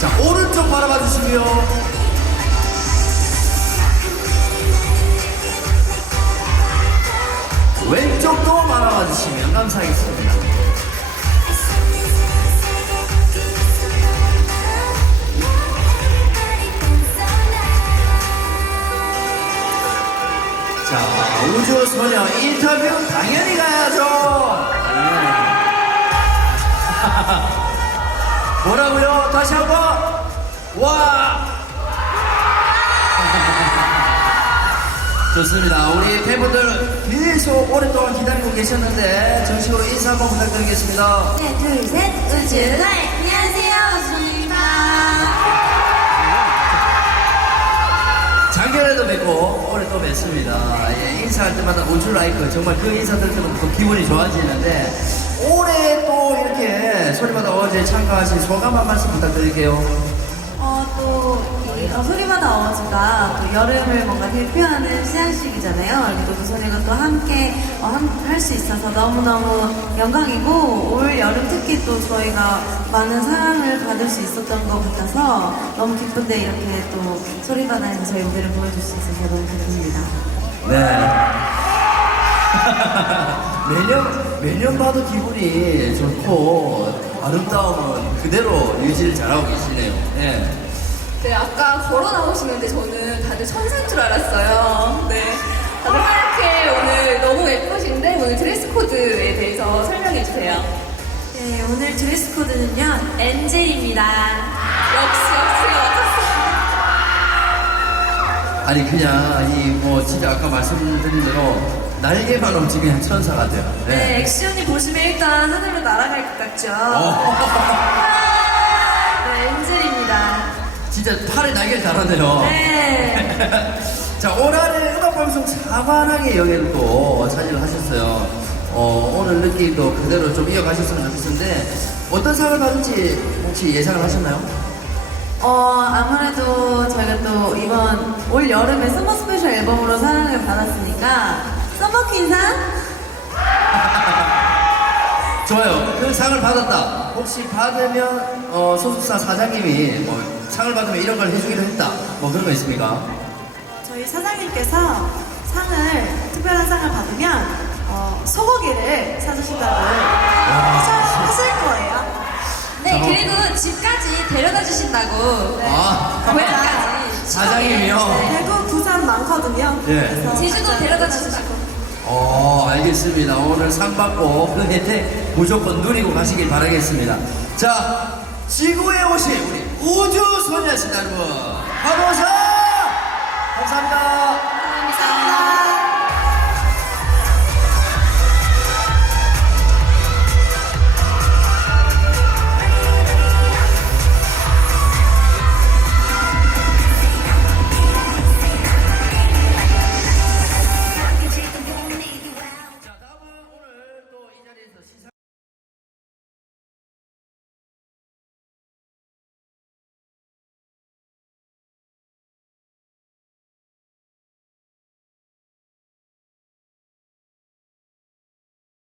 자, 오른쪽 바라봐 주시고요. 왼쪽도 바라봐 주시면 감사하겠습니다. 자, 우주 소녀 인터뷰 당연히 가야죠. 네. 뭐라고요? 다시 한 번. 와. 좋습니다. 우리 팬분들 계속 오랫동안 기다리고 계셨는데 정식으로 인사 한번 부탁드리겠습니다. 네, 둘, 셋, 우주. 네, 안녕하세요, 우주입니다. 작년에도 뵙고 올해 또 뵙습니다. 예, 인사할 때마다 우주 라이크 정말 그 인사 때마다 또 기분이 좋아지는데 올해 또 이렇게 어제 참가하신 소감 한 말씀 부탁드릴게요. 어, 또, 이 어, 소리마다 어워즈가 또 여름을 뭔가 대표하는 시상식이잖아요. 그리고 그 소리가 또 함께 어, 할 수 있어서 너무너무 영광이고, 올 여름 특히 또 저희가 많은 사랑을 받을 수 있었던 것 같아서 너무 기쁜데 이렇게 또 소리바다에서 저희 무대를 보여줄 수 있어서 너무 기쁩니다. 네. 매년, 매년 봐도 기분이 좋고 아름다움은 그대로 유지를 잘하고 계시네요. 네. 네, 아까 걸어 나오시는데 저는 다들 천사인 줄 알았어요. 네. 다들 하얗게 오늘 너무 예쁘신데 오늘 드레스 코드에 대해서 설명해 주세요. 네, 오늘 드레스 코드는요, 엔젤입니다. 역시 역시 아니 그냥 이 뭐 진짜 아까 말씀드린 대로 날개만 움직이는 천사 같아요. 네, 액션이 보시면 일단 하늘로 날아갈 것 같죠? 어, 네, 엔젤입니다. 진짜 팔에 날개를 달았네요. 네. 자, 올한해 음악방송 4관왕의 영예를 또 차지를 하셨어요. 어, 오늘 느낌도 그대로 좀 이어가셨으면 좋겠는데, 어떤 상을 받을지 혹시 예상을 하셨나요? 어, 아무래도 저희가 또 이번 올 여름에 서머 스페셜 앨범으로 사랑을 받았으니까, 서머퀸상? 좋아요. 그 상을 받았다. 혹시 받으면, 어, 소속사 사장님이 뭐, 상을 받으면 이런 걸 해주기로 했다. 뭐 그런 거 있습니까? 저희 사장님께서 상을 특별한 상을 받으면 어, 소고기를 사주신다고 하실 거예요. 네, 그리고 집까지 데려다 주신다고. 네. 아, 고향까지. 사장님이요? 대구, 부산 많거든요. 네. 그래서 제주도 데려다 주신다고. 어, 알겠습니다. 오늘 상 받고 그 혜택 무조건 누리고 가시길 바라겠습니다. 자, 지구에 오신 우리 우주 소녀신 여러분, 오세요! 감사합니다. 감사합니다.